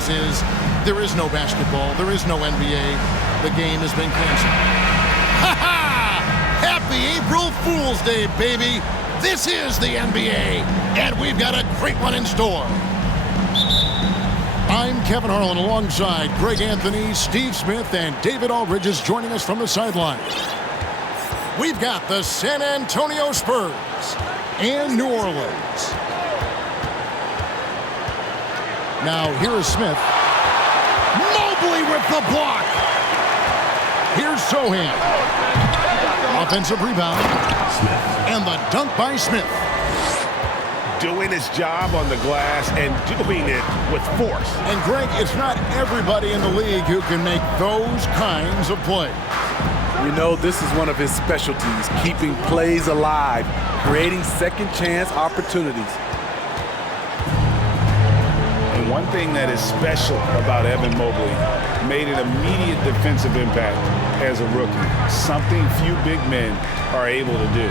news is there is no basketball. There is no NBA. The game has been canceled. Ha ha! Happy April Fool's Day, baby. This is the NBA, and we've got a great one in store. I'm Kevin Harlan alongside Greg Anthony, Steve Smith, and David Aldridge is joining us from the sideline. We've got the San Antonio Spurs and New Orleans. Now, here is Smith. Mobley with the block. Here's Sohan. Offensive rebound. Smith. And the dunk by Smith. Doing his job on the glass and doing it with force. And, Greg, it's not everybody in the league who can make those kinds of plays. You know, this is one of his specialties, keeping plays alive, creating second-chance opportunities. And one thing that is special about Evan Mobley, made an immediate defensive impact as a rookie, something few big men are able to do.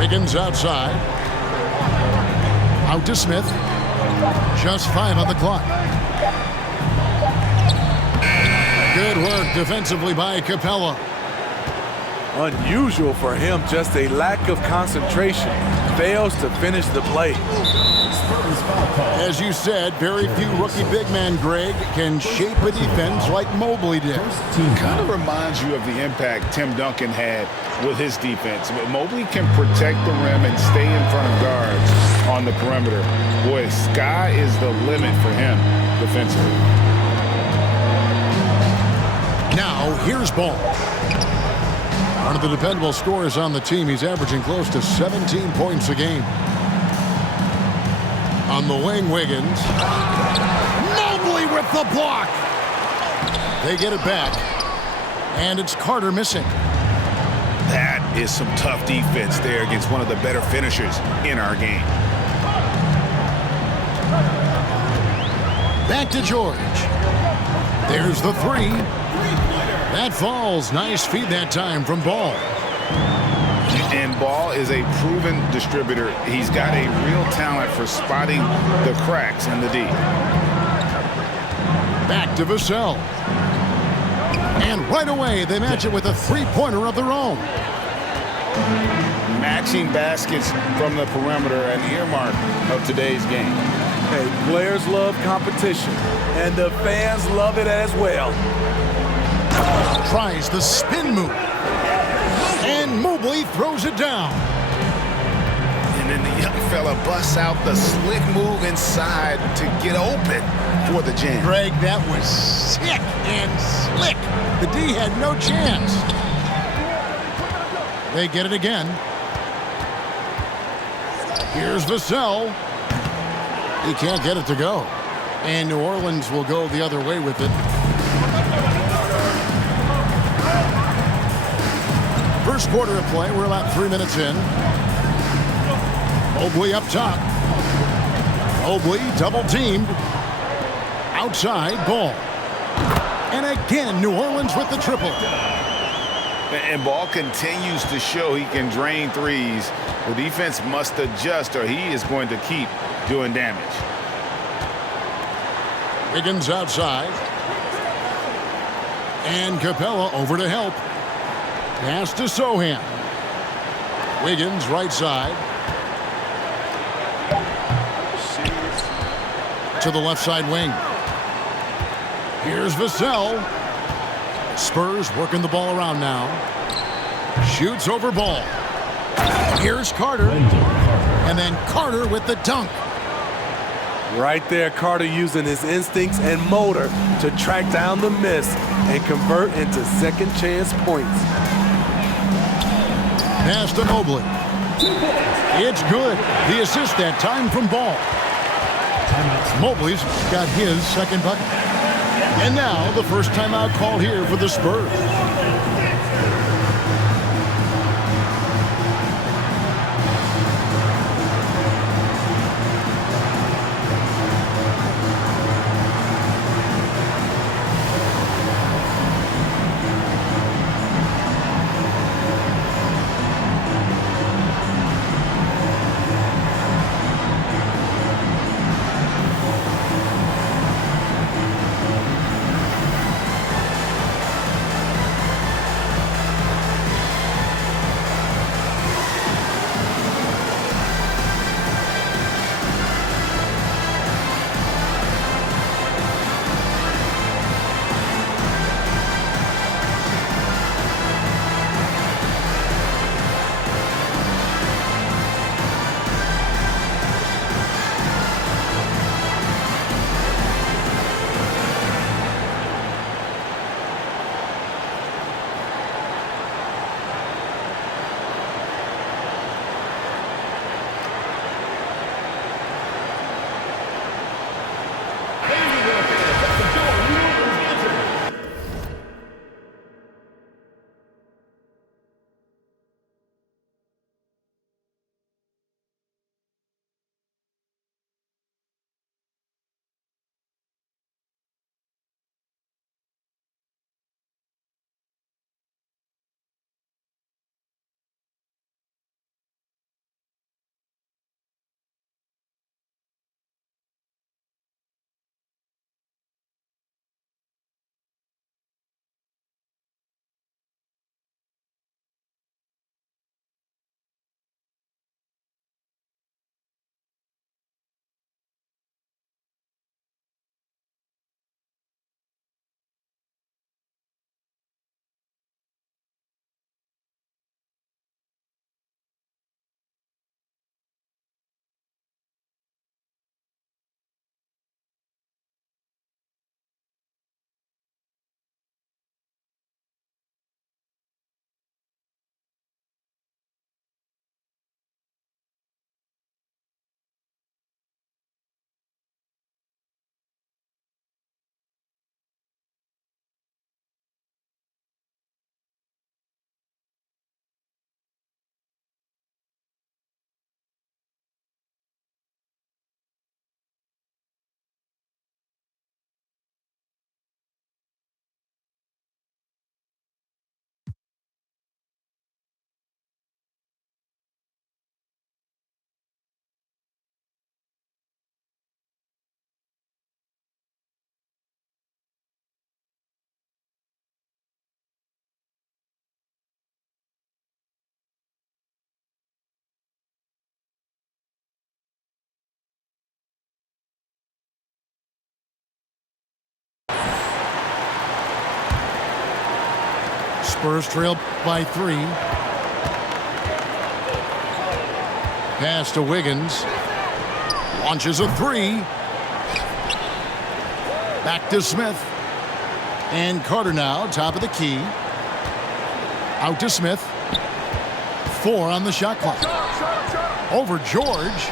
Wiggins outside. Out to Smith. Just 5 on the clock. Good work defensively by Capella. Unusual for him, just a lack of concentration. Fails to finish the play. As you said, very few rookie big men, Greg, can shape a defense like Mobley did. Kind of reminds you of the impact Tim Duncan had with his defense. But Mobley can protect the rim and stay in front of guards on the perimeter. Boy, sky is the limit for him defensively. Now, here's Ball. One of the dependable scorers on the team. He's averaging close to 17 points a game. On the wing, Wiggins. Mobley with the block. They get it back. And it's Carter missing. That is some tough defense there against one of the better finishers in our game. Back to George. There's the three. That falls. Nice feed that time from Ball. And Ball is a proven distributor. He's got a real talent for spotting the cracks in the D. Back to Vassell. And right away, they match it with a three-pointer of their own. Matching baskets from the perimeter, an earmark of today's game. Hey, players love competition, and the fans love it as well. Tries the spin move. And Mobley throws it down. And then the young fella busts out the slick move inside to get open for the jam. Greg, that was sick and slick. The D had no chance. They get it again. Here's Vassell. He can't get it to go. And New Orleans will go the other way with it. First quarter of play. We're about 3 minutes in. Mobley up top. Mobley double-teamed. Outside, Ball. And again, New Orleans with the triple. And Ball continues to show he can drain threes. The defense must adjust or he is going to keep doing damage. Wiggins outside. And Capella over to help. Pass to Sohan. Wiggins right side. To the left side wing. Here's Vassell. Spurs working the ball around now. Shoots over Ball. Here's Carter. And then Carter with the dunk. Right there, Carter using his instincts and motor to track down the miss and convert into second chance points. Pass to Mobley. It's good. The assist that time from Ball. Mobley's got his second bucket. And now the first timeout call here for the Spurs. Spurs trail by 3. Pass to Wiggins. Launches a 3. Back to Smith. And Carter now, top of the key. Out to Smith. 4 on the shot clock. Over George.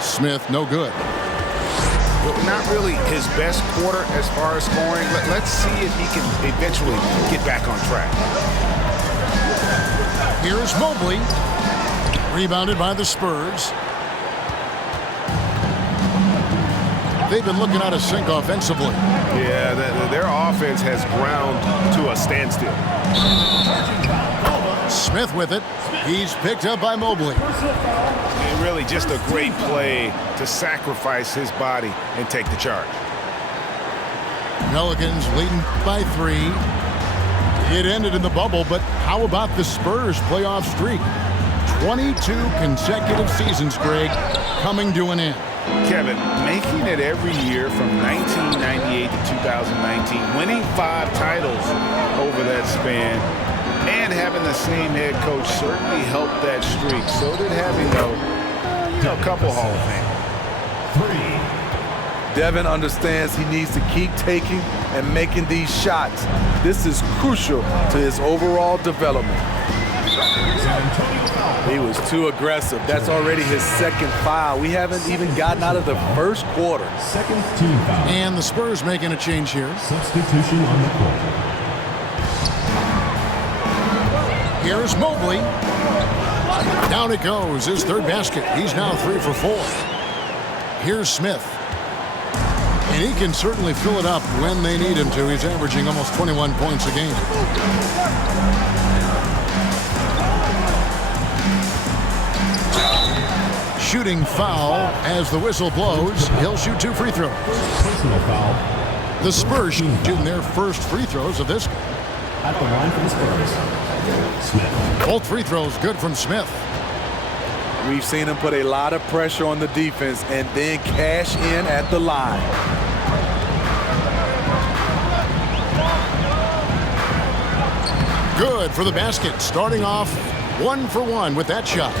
Smith, no good. Well, not really his best quarter as far as scoring. Let's see if he can eventually get back on track. Here's Mobley. Rebounded by the Spurs. They've been looking out of sync offensively. Yeah, their offense has ground to a standstill. Smith with it. He's picked up by Mobley. And really just a great play to sacrifice his body and take the charge. Pelicans leading by 3. It ended in the bubble, but how about the Spurs playoff streak? 22 consecutive seasons, Greg, coming to an end. Kevin, making it every year from 1998 to 2019, winning 5 titles over that span, and having the same head coach certainly helped that streak. So did having a couple Hall of Fame. 3. Devin understands he needs to keep taking and making these shots. This is crucial to his overall development. He was too aggressive. That's already his 2nd foul. We haven't even gotten out of the 1st quarter. 2nd team foul. And the Spurs making a change here. Substitution on the court. Here's Mobley. Down it goes. His 3rd basket. He's now 3 for 4. Here's Smith. And he can certainly fill it up when they need him to. He's averaging almost 21 points a game. Shooting foul as the whistle blows. He'll shoot 2 free throws. Personal foul. The Spurs shooting their first free throws of this. At the line for the Spurs. Smith. Both free throws good from Smith. We've seen him put a lot of pressure on the defense and then cash in at the line. Good for the basket. Starting off 1 for 1 with that shot.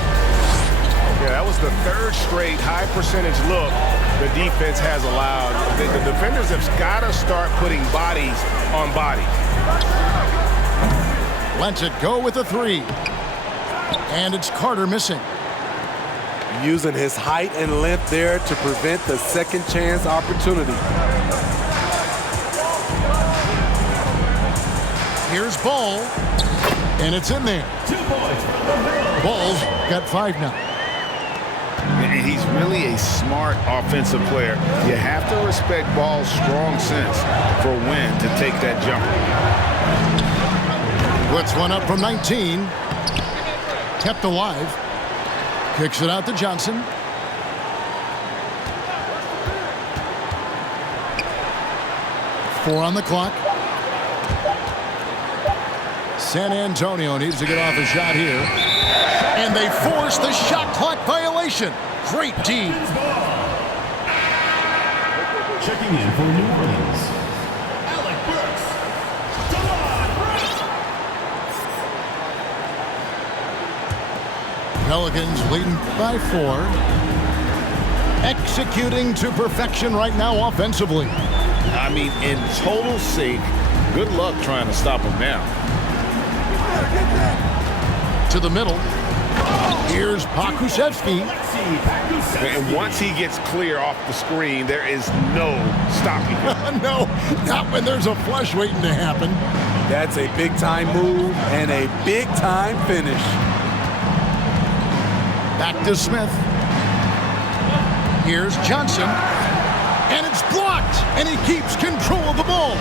Yeah, that was the 3rd straight high percentage look the defense has allowed. The defenders have got to start putting bodies on bodies. Lets it go with a 3. And it's Carter missing. Using his height and length there to prevent the 2nd chance opportunity. Here's Ball. And it's in there. 2 points. Ball's got 5 now. And he's really a smart offensive player. You have to respect Ball's strong sense for when to take that jumper. Puts one up from 19. Kept alive. Kicks it out to Johnson. Four on the clock. San Antonio needs to get off a shot here. And they force the shot clock violation. Great team. Checking in for New Orleans. Pelicans leading by 4. Executing to perfection right now offensively. I mean, in total sync. Good luck trying to stop him now. To the middle. Here's Pakusevsky. And once he gets clear off the screen, there is no stopping him. No, not when there's a flush waiting to happen. That's a big-time move and a big-time finish. Back to Smith. Here's Johnson. And it's blocked. And he keeps control of the ball.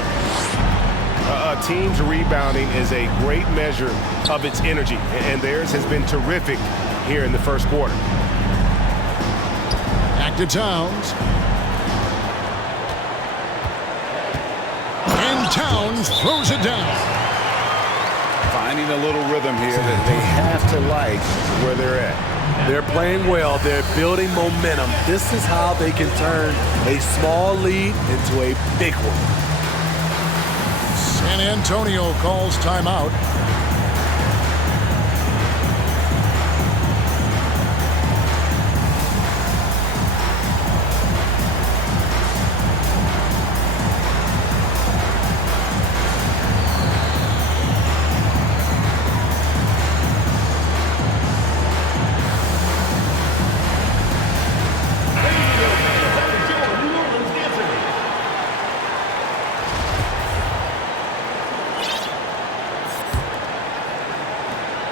A team's rebounding is a great measure of its energy. And theirs has been terrific here in the 1st quarter. Back to Towns. And Towns throws it down. Finding a little rhythm here that they have to like where they're at. They're playing well. They're building momentum. This is how they can turn a small lead into a big one. San And Antonio calls timeout.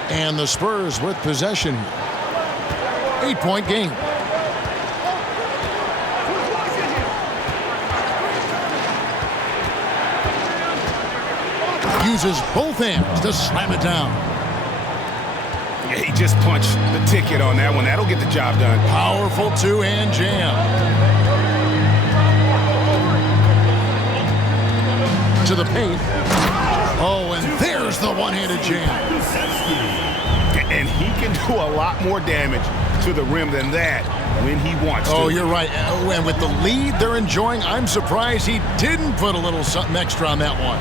And the Spurs with possession. 8-point game. Uses both hands to slam it down. Yeah, he just punched the ticket on that one. That'll get the job done. Powerful two-hand jam. To the paint. Oh, and there's the one-handed jam. And he can do a lot more damage to the rim than that when he wants to. Oh, you're right. And with the lead they're enjoying, I'm surprised he didn't put a little something extra on that one.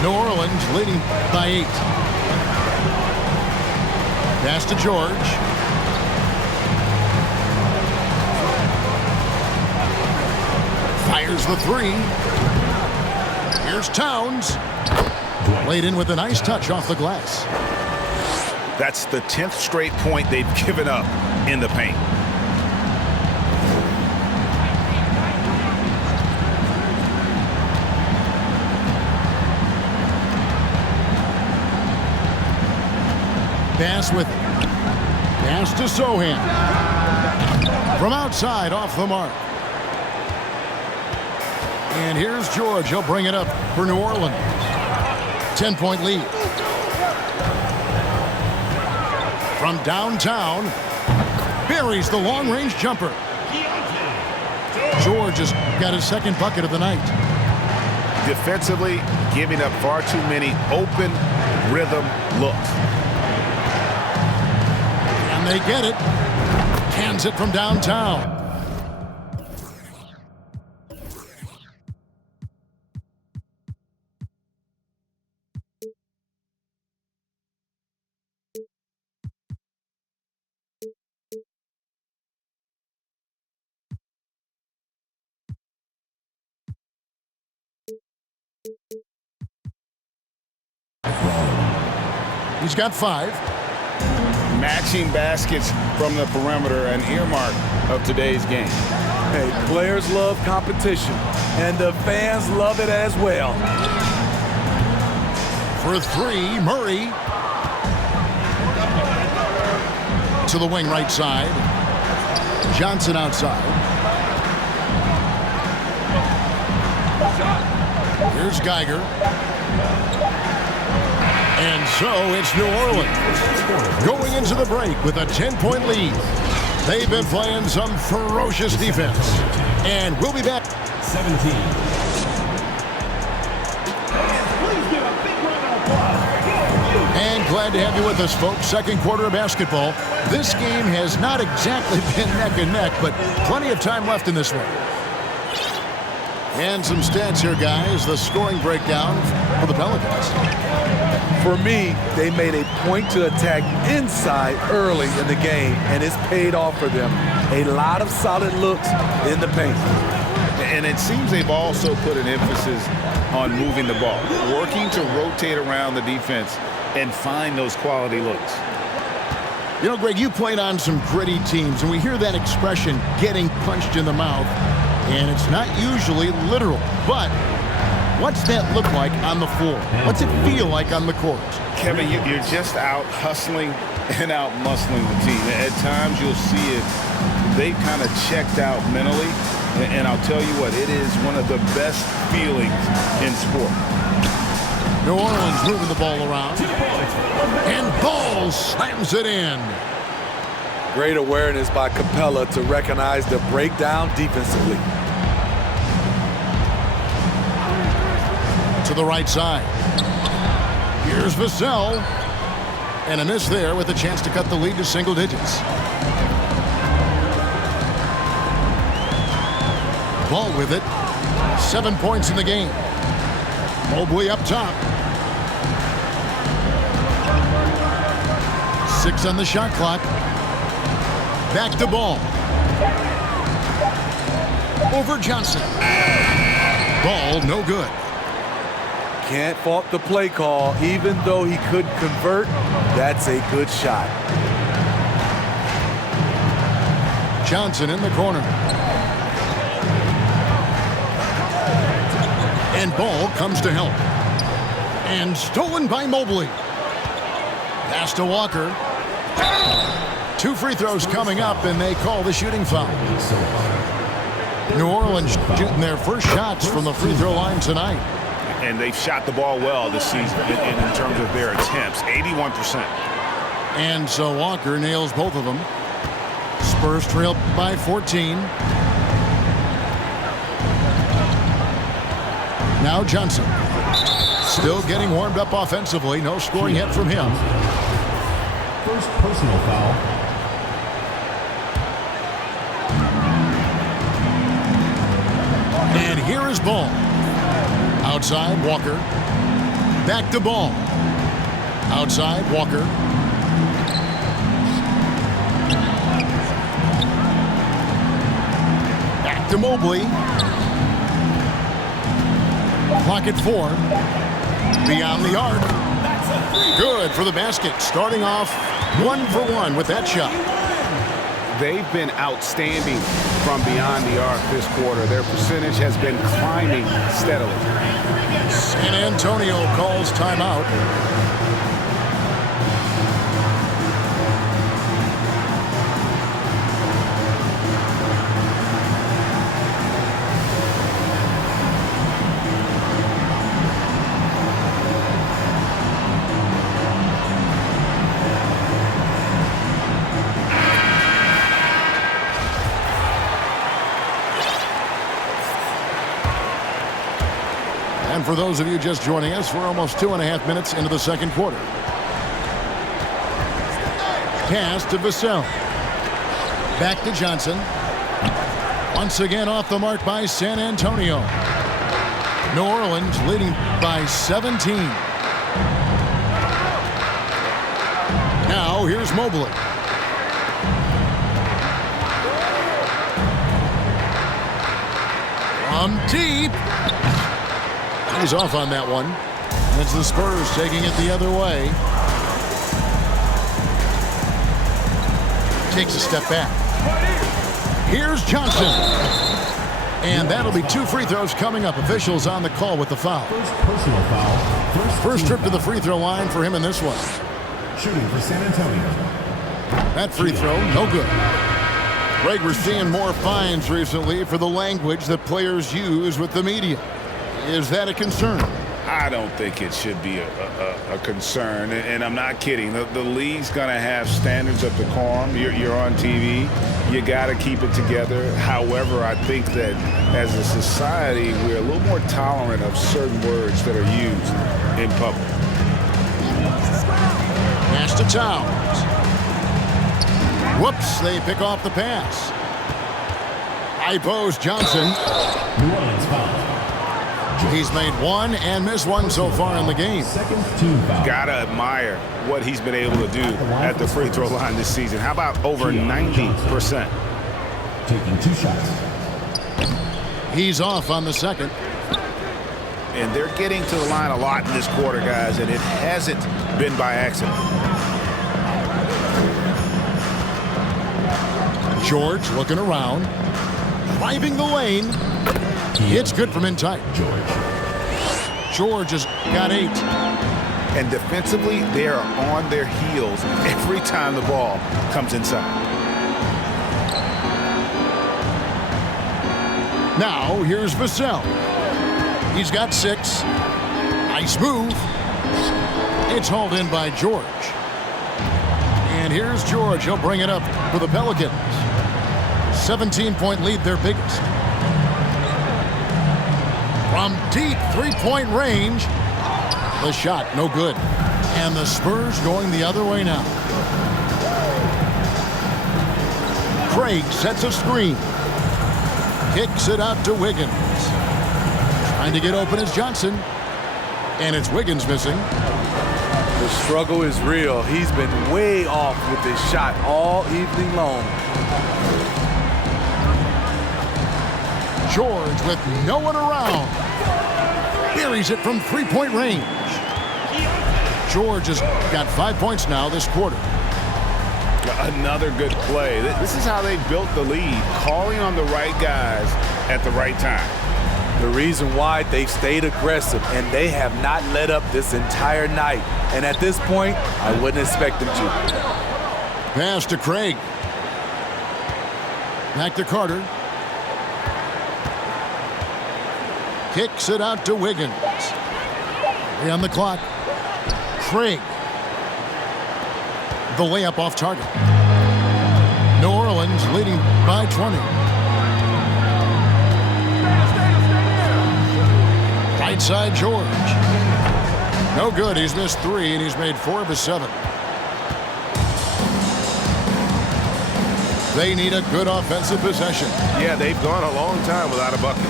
New Orleans leading by 8. Pass to George. Fires the 3. Here's Towns. Laid in with a nice touch off the glass. That's the 10th straight point they've given up in the paint. Pass with it. Pass to Sohan. From outside, off the mark. And here's George. He'll bring it up for New Orleans. 10-point lead. From downtown, buries the long-range jumper. George has got his second bucket of the night. Defensively, giving up far too many open rhythm looks. And they get it. Cans it from downtown. He's got 5. Matching baskets from the perimeter, an earmark of today's game. Hey, players love competition, and the fans love it as well. For 3, Murray. To the wing right side. Johnson outside. Here's Geiger. And so it's New Orleans going into the break with a 10-point lead. They've been playing some ferocious defense. And we'll be back. 17. And glad to have you with us, folks. Second quarter of basketball. This game has not exactly been neck and neck, but plenty of time left in this one. And some stats here, guys. The scoring breakdown for the Pelicans. For me, they made a point to attack inside early in the game, and it's paid off for them. A lot of solid looks in the paint. And it seems they've also put an emphasis on moving the ball, working to rotate around the defense and find those quality looks. You know, Greg, you played on some gritty teams, and we hear that expression, getting punched in the mouth, and it's not usually literal. But what's that look like on the floor? What's it feel like on the court? Kevin, you're just out hustling and out muscling the team. At times you'll see it, they've kind of checked out mentally, and I'll tell you what, it is one of the best feelings in sport. New Orleans moving the ball around. And Ball slams it in. Great awareness by Capella to recognize the breakdown defensively. To the right side. Here's Vassell. And a miss there with a chance to cut the lead to single digits. Ball with it. 7 points in the game. Mobley up top. 6 on the shot clock. Back to Ball. Over Johnson. Ball no good. Can't fault the play call. Even though he couldn't convert, that's a good shot. Johnson in the corner. And Ball comes to help. And stolen by Mobley. Pass to Walker. 2 free throws coming up, and they call the shooting foul. New Orleans shooting their first shots from the free throw line tonight. And they've shot the ball well this season in terms of their attempts, 81%. And so Walker nails both of them. Spurs trail by 14. Now Johnson. Still getting warmed up offensively. No scoring yet from him. First personal foul. And here is Ball. Outside, Walker. Back to Ball. Outside, Walker. Back to Mobley. Clock at 4. Beyond the arc. Good for the basket. Starting off 1 for 1 with that shot. They've been outstanding from beyond the arc this quarter. Their percentage has been climbing steadily. San Antonio calls timeout. And for those of you just joining us, we're almost 2.5 minutes into the second quarter. Pass to Vassell. Back to Johnson. Once again off the mark by San Antonio. New Orleans leading by 17. Now here's Mobley. From deep. He's off on that one. It's the Spurs taking it the other way. Takes a step back. Here's Johnson. And that'll be 2 free throws coming up. Officials on the call with the foul. First personal foul. First trip to the free throw line for him in this one. Shooting for San Antonio. That free throw, no good. Greg, we're seeing more fines recently for the language that players use with the media. Is that a concern? I don't think it should be a concern, and I'm not kidding. The league's going to have standards of decorum. You're on TV. You got to keep it together. However, I think that as a society, we're a little more tolerant of certain words that are used in public. Pass to Towns. Whoops, they pick off the pass. High post, Johnson. New Orleans foul. He's made one and missed one so far in the game. Second team foul. Gotta admire what he's been able to do at the free throw line this season. How about over 90%? Taking 2 shots. He's off on the second. And they're getting to the line a lot in this quarter, guys, and it hasn't been by accident. George looking around. Driving the lane. It's good from inside. George has got 8. And defensively, they are on their heels every time the ball comes inside. Now, here's Vassell. He's got 6. Nice move. It's hauled in by George. And here's George. He'll bring it up for the Pelicans. 17-point lead, their biggest. From deep three-point range, the shot no good. And the Spurs going the other way now. Craig sets a screen. Kicks it out to Wiggins. Trying to get open is Johnson. And it's Wiggins missing. The struggle is real. He's been way off with his shot all evening long. George with no one around. Buries it from three-point range. George has got 5 points now this quarter. Another good play. This is how they built the lead, calling on the right guys at the right time. The reason why they've stayed aggressive, and they have not let up this entire night. And at this point, I wouldn't expect them to. Pass to Craig. Back to Carter. Kicks it out to Wiggins. 3 on the clock. Craig. The layup off target. New Orleans leading by 20. Right side George. No good. He's missed 3 and he's made 4 of his 7. They need a good offensive possession. Yeah, they've gone a long time without a bucket.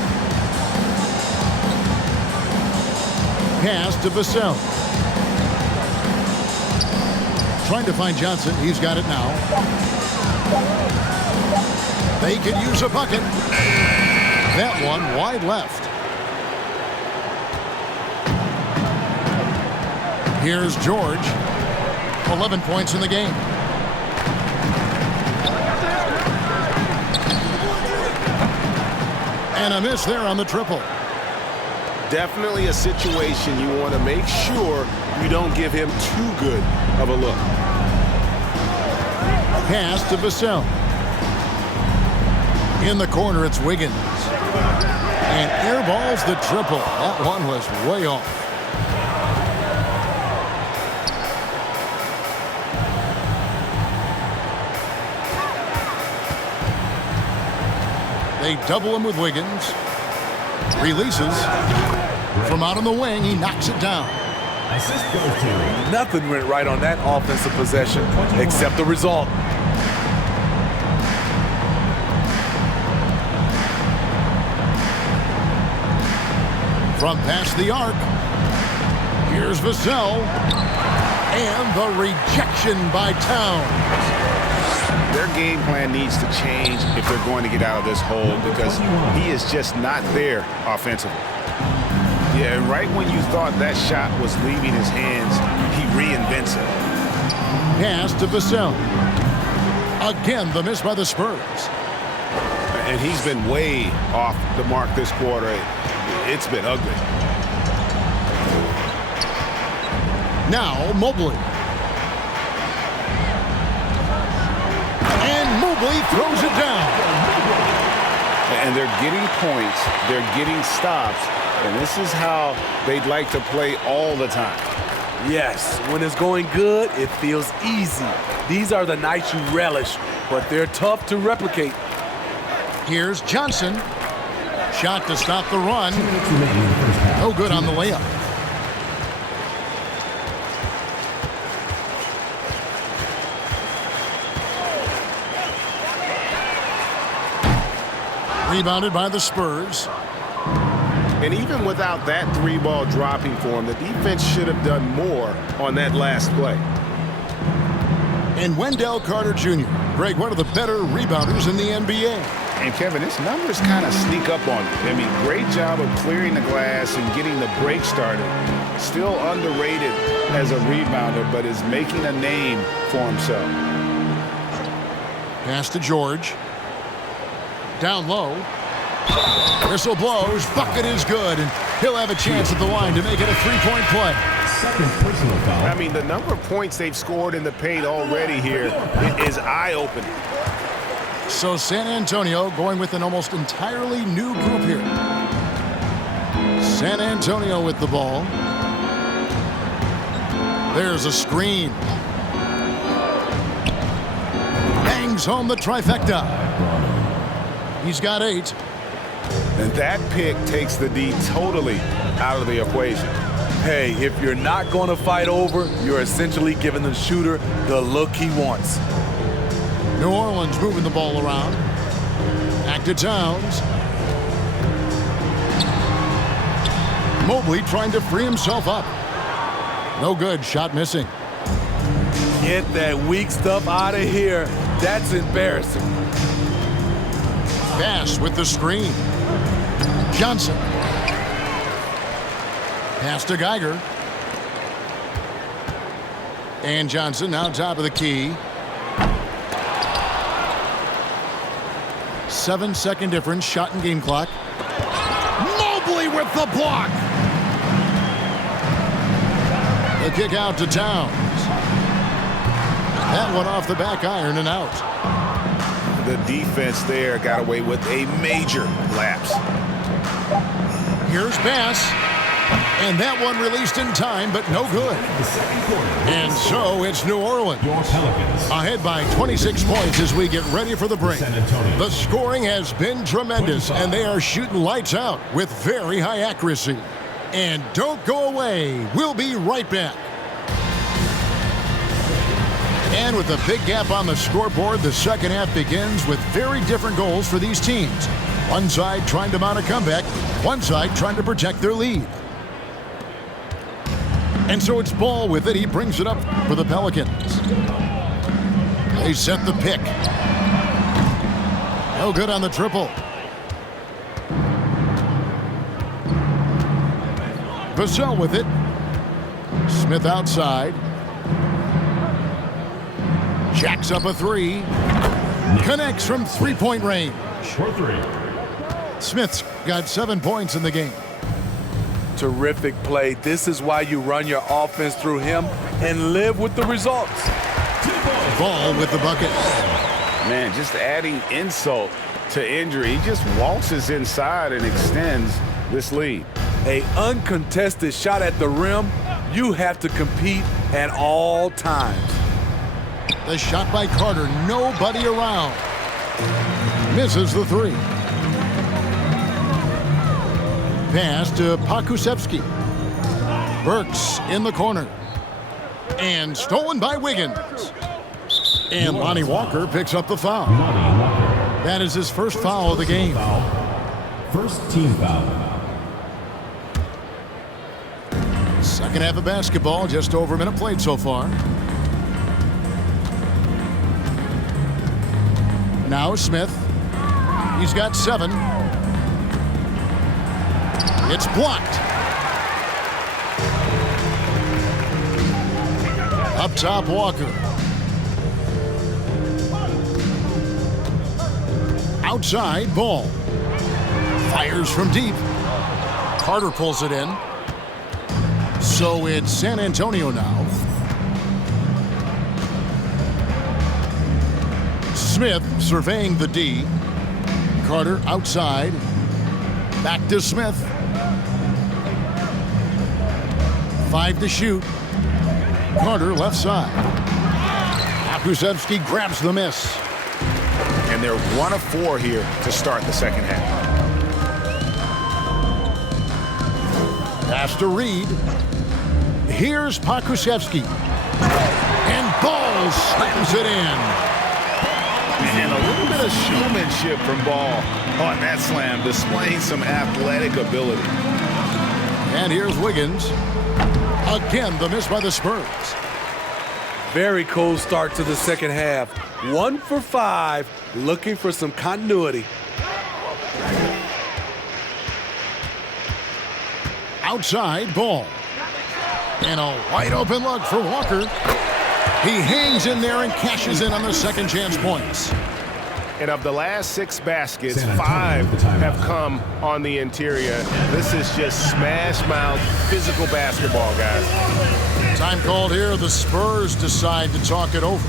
Pass to Vassell. Trying to find Johnson. He's got it now. They could use a bucket. That one wide left. Here's George. 11 points in the game. And a miss there on the triple. Definitely a situation you want to make sure you don't give him too good of a look. Pass to Vassell. In the corner, it's Wiggins. And airballs the triple. That one was way off. They double him with Wiggins. Releases. From out on the wing, he knocks it down. Assist goes to. Nothing went right on that offensive possession except the result. From past the arc. Here's Vassell. And the rejection by Towns. Their game plan needs to change if they're going to get out of this hole because he is just not there offensively. Yeah, and right when you thought that shot was leaving his hands, he reinvents it. Pass to Vassell. Again, the miss by the Spurs. And he's been way off the mark this quarter. It's been ugly. Now, Mobley. And Mobley throws it down. And they're getting points. They're getting stops. And this is how they'd like to play all the time. Yes, when it's going good, it feels easy. These are the nights you relish, but they're tough to replicate. Here's Johnson. Shot to stop the run. No good on the layup. Rebounded by the Spurs. And even without that 3-ball dropping for him, the defense should have done more on that last play. And Wendell Carter Jr. Greg, one of the better rebounders in the NBA. And Kevin, his numbers kind of sneak up on him. I mean, great job of clearing the glass and getting the break started. Still underrated as a rebounder, but is making a name for himself. Pass to George. Down low. Whistle blows. Bucket is good. And he'll have a chance at the line to make it a 3-point play. Second personal foul. I mean, the number of points they've scored in the paint already here is eye-opening. So San Antonio going with an almost entirely new group here. San Antonio with the ball. There's a screen. Bangs home the trifecta. He's got 8. And that pick takes the D totally out of the equation. Hey, if you're not going to fight over, you're essentially giving the shooter the look he wants. New Orleans moving the ball around. Back to Towns. Mobley trying to free himself up. No good. Shot missing. Get that weak stuff out of here. That's embarrassing. Bass with the screen. Johnson. Pass to Geiger. And Johnson now top of the key. 7-second difference. Shot and game clock. Mobley with the block. The kick out to Towns. That one off the back iron and out. The defense there got away with a major lapse. Here's Bass. And that one released in time, but no good. And so it's New Orleans Your Pelicans. ahead by 26 points as we get ready for the break. The scoring has been tremendous, and they are shooting lights out with very high accuracy. And don't go away. We'll be right back. And with a big gap on the scoreboard, the second half begins with very different goals for these teams. One side trying to mount a comeback, one side trying to protect their lead. And so it's Ball with it. He brings it up for the Pelicans. They set the pick. No good on the triple. Vassell with it. Smith outside. Jacks up a three. Connects from three-point range. For three. Smith's got 7 points in the game. Terrific play. This is why you run your offense through him and live with the results. Ball with the bucket. Man, just adding insult to injury. He just waltzes inside and extends this lead. An uncontested shot at the rim, you have to compete at all times. The shot by Carter. Nobody around. Misses the three. Pass to Pakusevsky. Burks in the corner. And stolen by Wiggins. And Lonnie Walker picks up the foul. That is his first foul of the game. First team foul. Second half of basketball, just over a minute played so far. Now Smith. He's got 7. It's blocked. Up top, Walker. Outside, Ball. Fires from deep. Carter pulls it in. So it's San Antonio now. Smith surveying the D. Carter outside. Back to Smith. 5 to shoot. Carter left side. Pakusevsky grabs the miss. And they're 1 of 4 here to start the second half. Pass to Reed. Here's Pakusevsky. And Ball slams it in. And a little bit of showmanship from Ball on that slam, displaying some athletic ability. And here's Wiggins. Again, the miss by the Spurs. Very cold start to the second half. 1 for 5, looking for some continuity. Outside, Ball. And a wide open look for Walker. He hangs in there and cashes in on the second chance points. And of the last 6 baskets, San Antonio 5 with the timeout. have come on the interior. This is just smash mouth physical basketball, guys. Time called here. The Spurs decide to talk it over.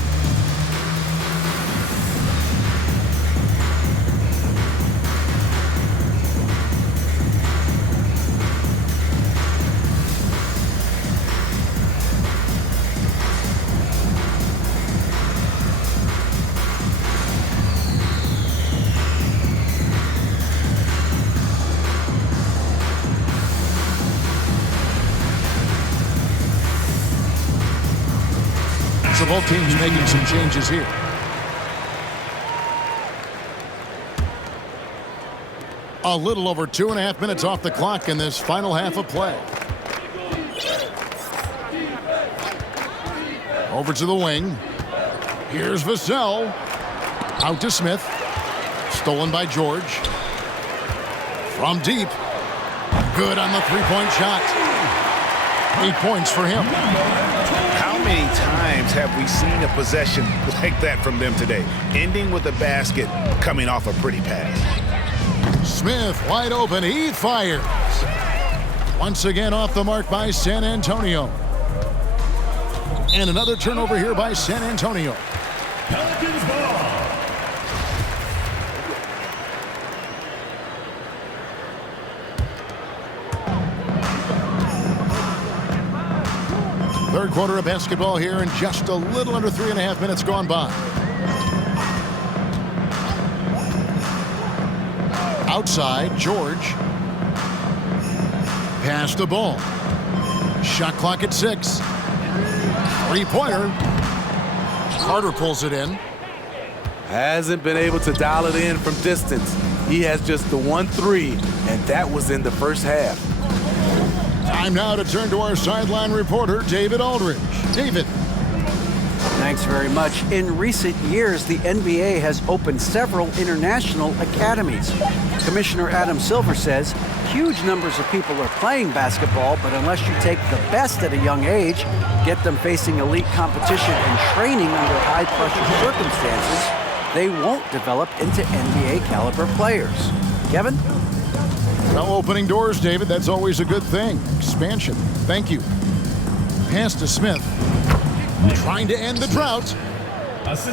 So both teams making some changes here. A little over 2.5 minutes off the clock in this final half of play. Over to the wing. Here's Vassell. Out to Smith. Stolen by George. From deep. Good on the three-point shot. 8 points for him. How many times have we seen a possession like that from them today? Ending with a basket, coming off a pretty pass. Smith wide open. He fires. Once again off the mark by San Antonio. And another turnover here by San Antonio. Pelicans ball. Third quarter of basketball here, and just a little under 3.5 minutes gone by. Outside, George. Pass the ball. Shot clock at 6. Three-pointer. Carter pulls it in. Hasn't been able to dial it in from distance. He has just the 1-3, and that was in the first half. Time now to turn to our sideline reporter, David Aldridge. David. Thanks very much. In recent years, the NBA has opened several international academies. Commissioner Adam Silver says huge numbers of people are playing basketball, but unless you take the best at a young age, get them facing elite competition and training under high-pressure circumstances, they won't develop into NBA-caliber players. Kevin? No opening doors, David. That's always a good thing. Expansion. Thank you. Pass to Smith. Trying to end the drought.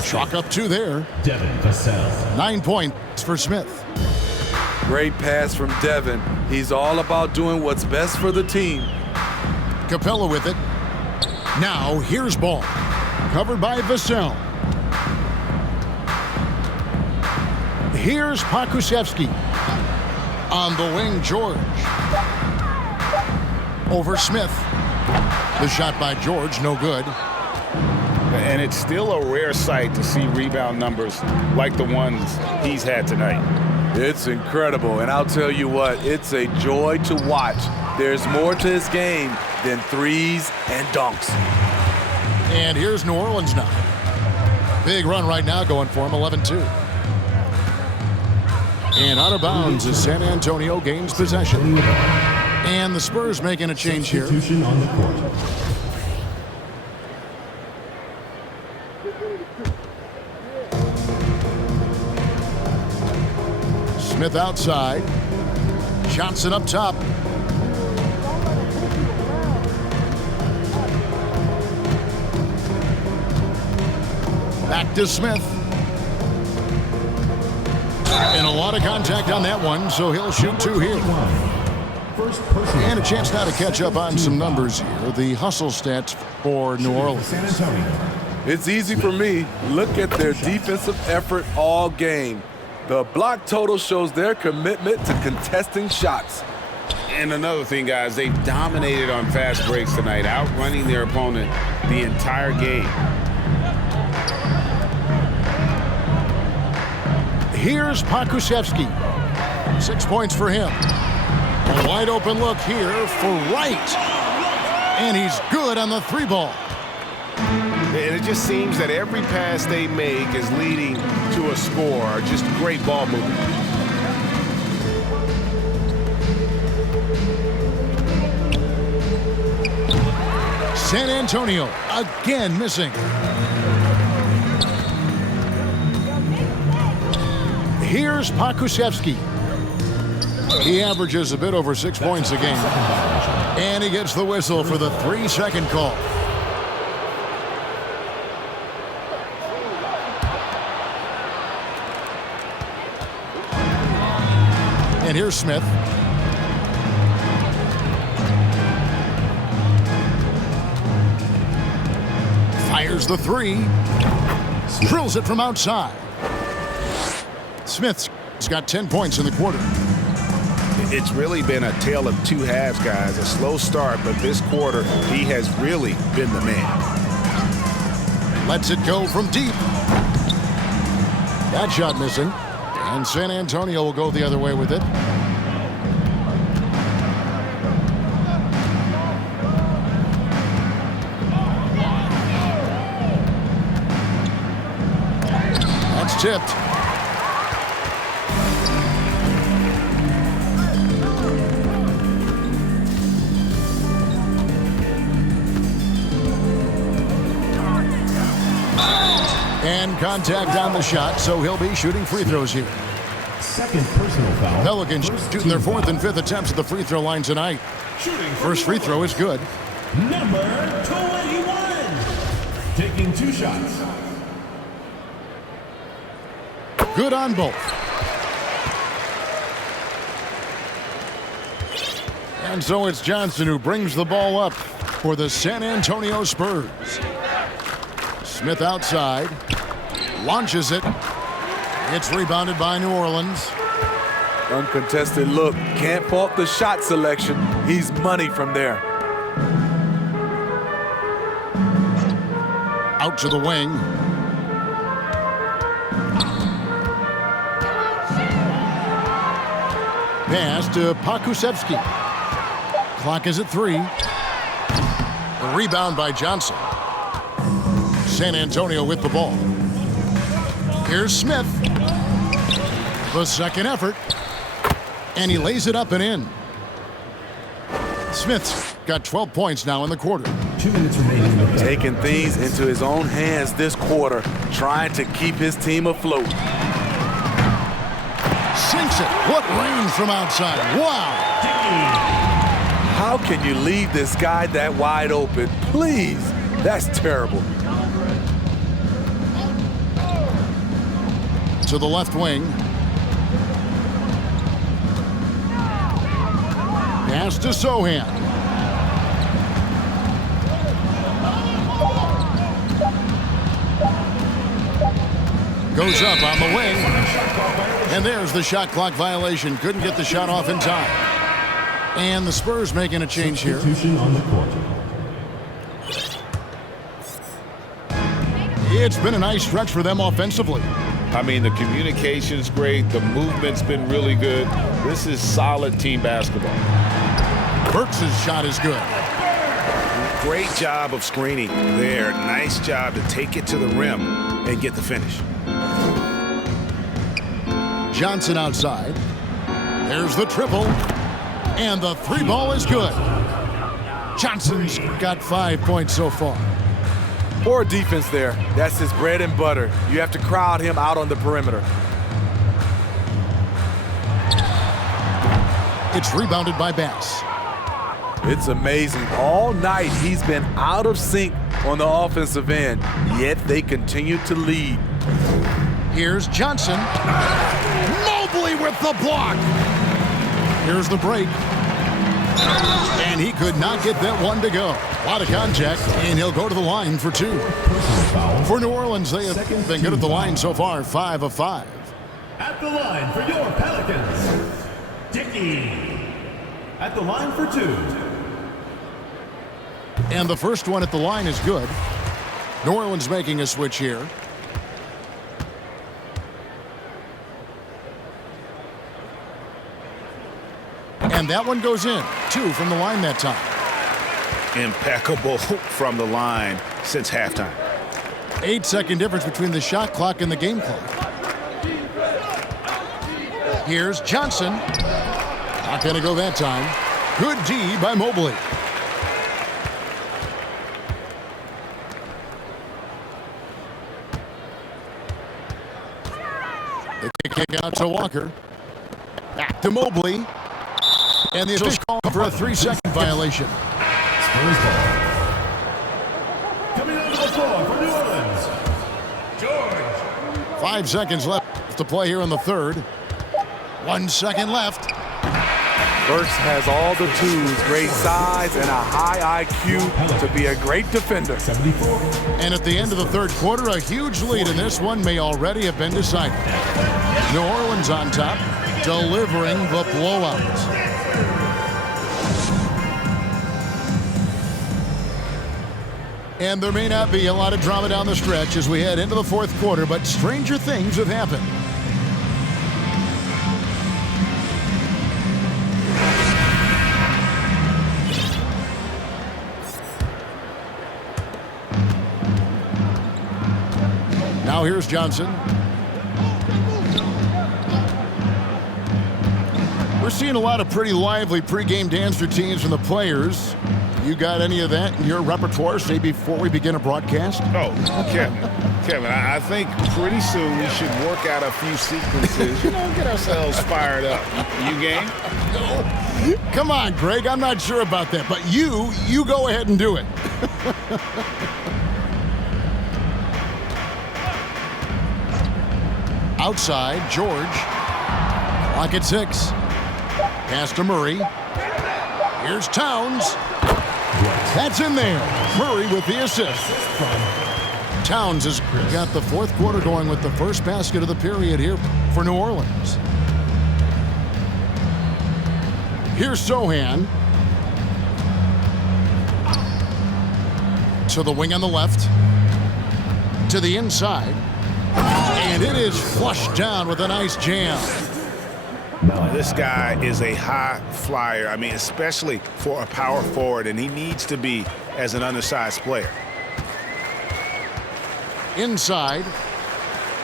Chalk up 2 there. Devin Vassell. 9 points for Smith. Great pass from Devin. He's all about doing what's best for the team. Capella with it. Now, here's ball. Covered by Vassell. Here's Pokusevski. On the wing, George. Over Smith. The shot by George, no good. And it's still a rare sight to see rebound numbers like the ones he's had tonight. It's incredible, and I'll tell you what, it's a joy to watch. There's more to his game than threes and dunks. And here's New Orleans now. Big run right now going for him, 11-2. And out of bounds as San Antonio gains possession. And the Spurs making a change here. Substitution on the court. Smith outside. Johnson up top. Back to Smith. And a lot of contact on that one, so he'll shoot 2 here. And a chance now to catch up on some numbers here. The hustle stats for New Orleans. San Antonio. It's easy for me. Look at their defensive effort all game. The block total shows their commitment to contesting shots. And another thing, guys, they've dominated on fast breaks tonight, outrunning their opponent the entire game. Here's Pokusevski. 6 points for him. A wide open look here for Wright. And he's good on the 3 ball. And it just seems that every pass they make is leading to a score. Just great ball movement. San Antonio again missing. Here's Pokusevski. He averages a bit over 6 points a game. And he gets the whistle for the 3-second call. And here's Smith. Fires the 3. Drills it from outside. Smith's got 10 points in the quarter. It's really been a tale of 2 halves, guys. A slow start, but this quarter, he has really been the man. Lets it go from deep. That shot missing. And San Antonio will go the other way with it. tipped. And contact on the shot, so he'll be shooting free throws here. Second personal foul. Pelicans shooting their 4th and 5th attempts at the free throw line tonight. First free throw is good. Number 21. Taking 2 shots. Good on both. And so it's Johnson who brings the ball up for the San Antonio Spurs. Smith outside. Launches it. It's rebounded by New Orleans. Uncontested look. Can't fault the shot selection. He's money from there. Out to the wing. Pass to Pokusevski. Clock is at 3. A rebound by Johnson. San Antonio with the ball. Here's Smith. The second effort. And he lays it up and in. Smith's got 12 points now in the quarter. 2 minutes remaining in the third. Taking things into his own hands this quarter, trying to keep his team afloat. Sinks it. What range from outside. Wow. How can you leave this guy that wide open? Please. That's terrible. To the left wing. Pass to Sohan. Goes up on the wing. And there's the shot clock violation. Couldn't get the shot off in time. And the Spurs making a change here. Substitution on the court. It's been a nice stretch for them offensively. I mean, the communication's great. The movement's been really good. This is solid team basketball. Burks' shot is good. Great job of screening there. Nice job to take it to the rim and get the finish. Johnson outside. There's the triple. And the 3 ball is good. Johnson's got 5 points so far. Poor defense there. That's his bread and butter. You have to crowd him out on the perimeter. It's rebounded by Bass. It's amazing. All night he's been out of sync on the offensive end, yet they continue to lead. Here's Johnson. Mobley with the block. Here's the break. And he could not get that one to go. A lot of contact, and he'll go to the line for 2. For New Orleans, they have been good at the line so far, 5 of 5. At the line for your Pelicans, Dickey. At the line for 2. And the first one at the line is good. New Orleans making a switch here. And that one goes in. 2 from the line that time. Impeccable from the line since halftime. 8-second difference between the shot clock and the game clock. Here's Johnson. Not going to go that time. Good D by Mobley. The kick out to Walker. Back to Mobley. And the official call for a 3-second violation. Spurs ball. Coming onto the floor for New Orleans, George. 5 seconds left to play here in the third. 1 second left. Burks has all the tools, great size and a high IQ to be a great defender. 74. And at the end of the third quarter, a huge lead in this one may already have been decided. New Orleans on top, delivering the blowout. And there may not be a lot of drama down the stretch as we head into the fourth quarter, but stranger things have happened. Now here's Johnson. We're seeing a lot of pretty lively pregame dance routines from the players. You got any of that in your repertoire, say, before we begin a broadcast? Oh, Kevin, I think pretty soon we should work out a few sequences, get ourselves fired up. You game? No. Come on, Greg, I'm not sure about that, but you go ahead and do it. Outside, George. Clock at 6. Pass to Murray. Here's Towns. That's in there. Murray with the assist. Towns has got the fourth quarter going with the first basket of the period here for New Orleans. Here's Sohan. To the wing on the left. To the inside. And it is flushed down with a nice jam. This guy is a high flyer. I mean, especially for a power forward, and he needs to be as an undersized player. Inside,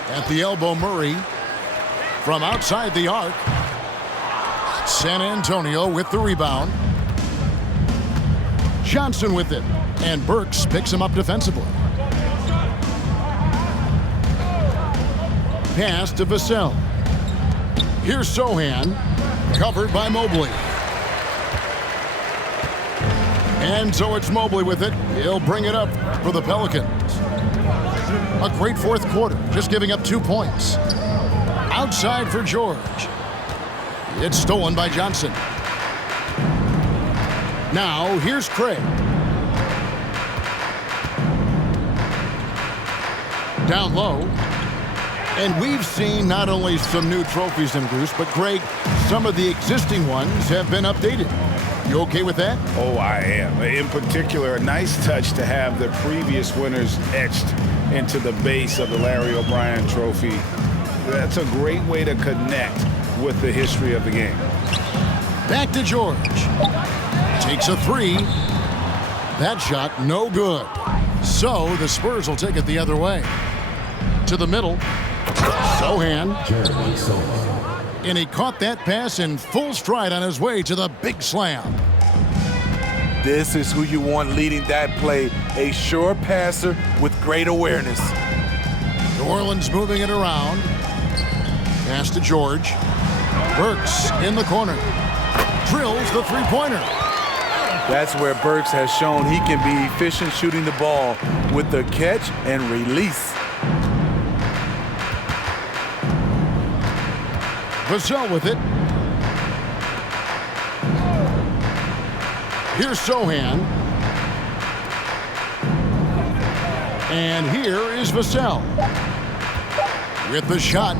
at the elbow, Murray. From outside the arc. San Antonio with the rebound. Johnson with it. And Burks picks him up defensively. Pass to Vassell. Here's Sohan, covered by Mobley. And so it's Mobley with it. He'll bring it up for the Pelicans. A great fourth quarter, just giving up 2 points. Outside for George. It's stolen by Johnson. Now, here's Craig. Down low. And we've seen not only some new trophies in Bruce, but Greg, some of the existing ones have been updated. You okay with that? Oh, I am. In particular, a nice touch to have the previous winners etched into the base of the Larry O'Brien trophy. That's a great way to connect with the history of the game. Back to George. Takes a 3. That shot, no good. So the Spurs will take it the other way. To the middle. Sohan. And he caught that pass in full stride on his way to the big slam. This is who you want leading that play, a sure passer with great awareness. New Orleans moving it around. Pass to George. Burks in the corner. Drills the three-pointer. That's where Burks has shown he can be efficient shooting the ball with the catch and release. Vassell with it. Here's Sohan. And here is Vassell. With the shot.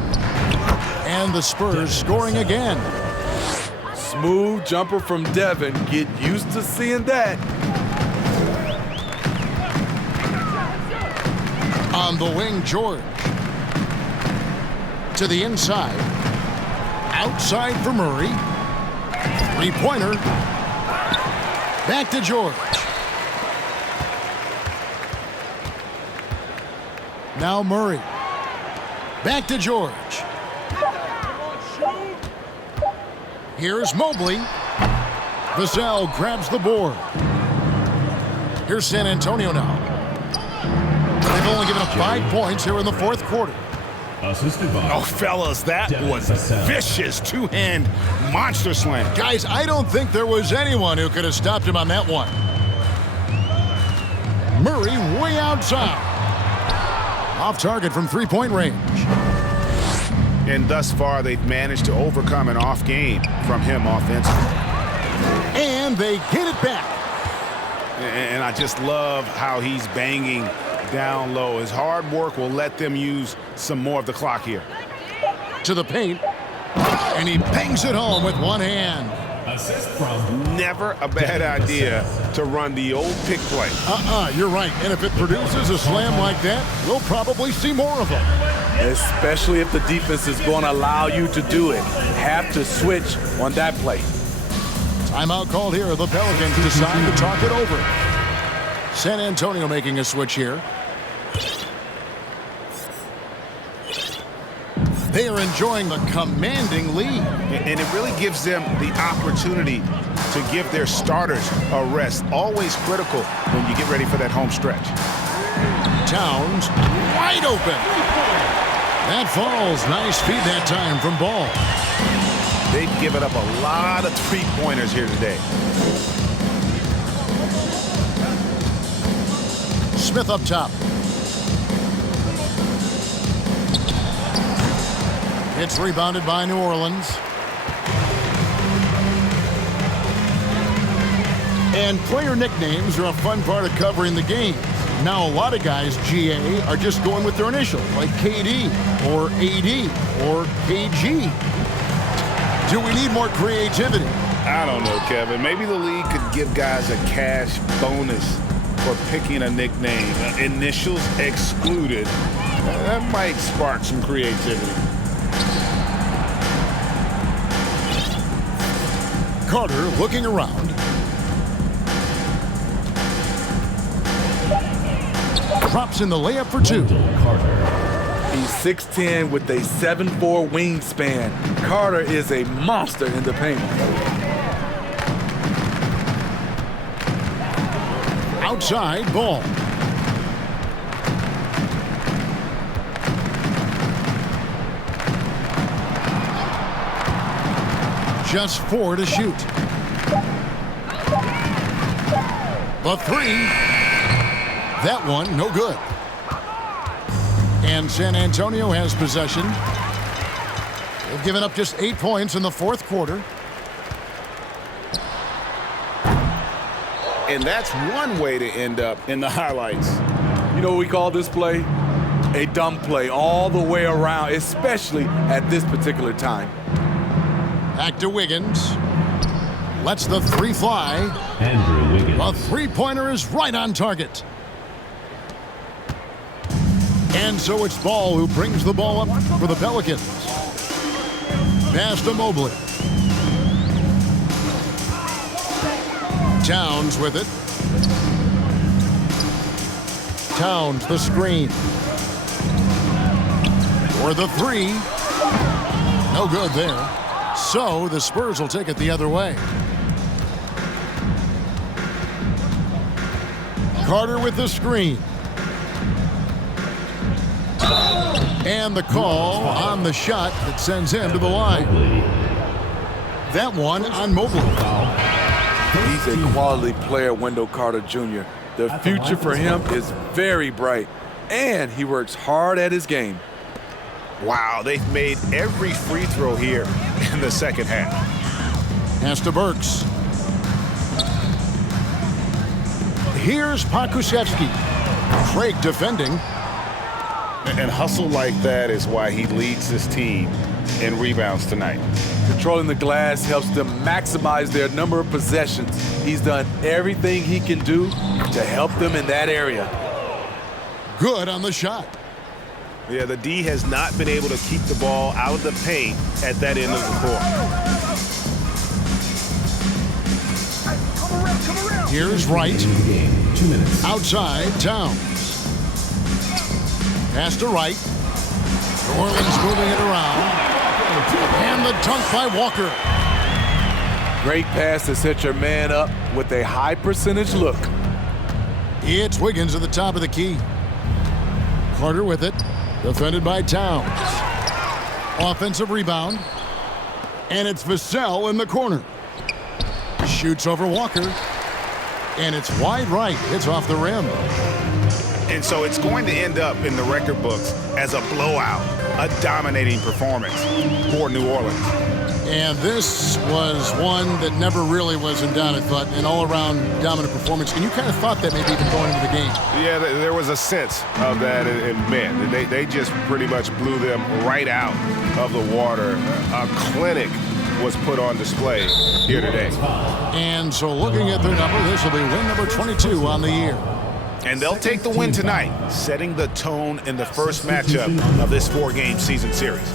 And the Spurs scoring again. Smooth jumper from Devin. Get used to seeing that. On the wing, George. To the inside. Outside for Murray. Three-pointer. Back to George. Now Murray. Back to George. Here's Mobley. Vassell grabs the board. Here's San Antonio now. They've only given up 5 points here in the fourth quarter. Oh, fellas, that was a vicious two-hand monster slam. Guys, I don't think there was anyone who could have stopped him on that one. Murray way outside. Off target from three-point range. And thus far, they've managed to overcome an off game from him offensively. And they get it back. And I just love how he's banging down low. His hard work will let them use some more of the clock here. To the paint. And he bangs it home with one hand. Assist from. Never a bad idea to run the old pick play. You're right. And if it produces a slam like that, we'll probably see more of them. Especially if the defense is going to allow you to do it. Have to switch on that play. Timeout called here. The Pelicans decide to talk it over. San Antonio making a switch here. They are enjoying the commanding lead. And it really gives them the opportunity to give their starters a rest. Always critical when you get ready for that home stretch. Towns wide open. That falls. Nice feed that time from Ball. They've given up a lot of three-pointers here today. Smith up top. It's rebounded by New Orleans. And player nicknames are a fun part of covering the game. Now, a lot of guys, GA, are just going with their initials, like KD or AD or KG. Do we need more creativity? I don't know, Kevin. Maybe the league could give guys a cash bonus for picking a nickname. Initials excluded. That might spark some creativity. Carter looking around. Drops in the layup for two. He's 6'10" with a 7'4" wingspan. Carter is a monster in the paint. Outside Ball. Just 4 to shoot. The three. That one, no good. And San Antonio has possession. They've given up just 8 points in the fourth quarter. And that's one way to end up in the highlights. You know what we call this play? A dumb play all the way around, especially at this particular time. Back to Wiggins. Lets the three fly. Andrew Wiggins. A three-pointer is right on target. And so it's Ball who brings the ball up for the Pelicans. Pass to Mobley. Towns with it. Towns the screen. For the three. No good there. So the Spurs will take it the other way. Carter with the screen. And the call on the shot that sends him to the line. That one on Mobley. He's a quality player, Wendell Carter Jr. The future for him is very bright, and he works hard at his game. Wow, they've made every free throw here in the second half. Pass to Burks. Here's Pakusevsky. Drake defending. And hustle like that is why he leads this team in rebounds tonight. Controlling the glass helps them maximize their number of possessions. He's done everything he can do to help them in that area. Good on the shot. Yeah, the D has not been able to keep the ball out of the paint at that end of the court. Here's Wright. 2 minutes. Outside, Towns. Pass to Wright. New Orleans moving it around. And the dunk by Walker. Great pass to set your man up with a high percentage look. It's Wiggins at the top of the key. Carter with it. Defended by Towns. Offensive rebound. And it's Vassell in the corner. Shoots over Walker. And it's wide right. It's off the rim. And so it's going to end up in the record books as a blowout, a dominating performance for New Orleans. And this was one that never really was in doubt, I thought, an all-around dominant performance. And you kind of thought that maybe even going into the game. Yeah, there was a sense of that in men. They just pretty much blew them right out of the water. A clinic was put on display here today. And so looking at their number, this will be win number 22 on the year. And they'll take the win tonight, setting the tone in the first matchup of this 4-game season series.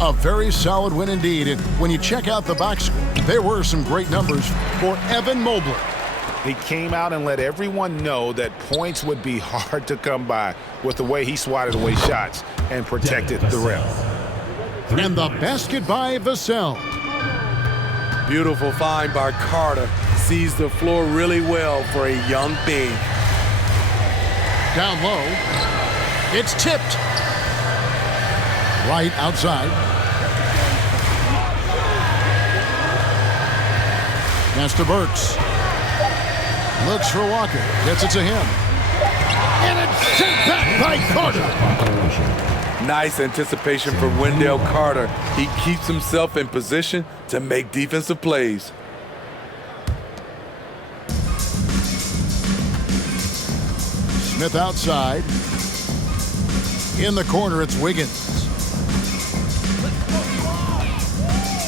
A very solid win indeed. And when you check out the box score, there were some great numbers for Evan Mobley. He came out and let everyone know that points would be hard to come by with the way he swatted away shots and protected the rim. And the basket by Vassell. Beautiful find by Carter. Sees the floor really well for a young big. Down low. It's tipped. Right outside. Pass to Burks. Looks for Walker. Gets it to him. And it's sent back by Carter. Nice anticipation from Wendell Carter. He keeps himself in position to make defensive plays. Smith outside. In the corner, it's Wiggins.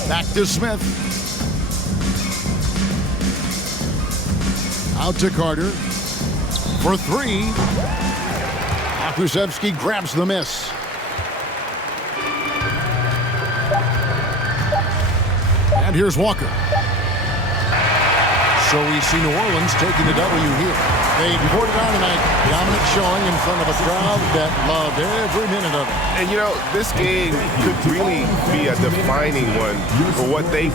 Back to Smith. Out to Carter. For three. Akusevsky grabs the miss. And here's Walker. So we see New Orleans taking the W here. They poured it on tonight. Dominant showing in front of a crowd that loved every minute of it. And, you know, this game could really be a defining one for what they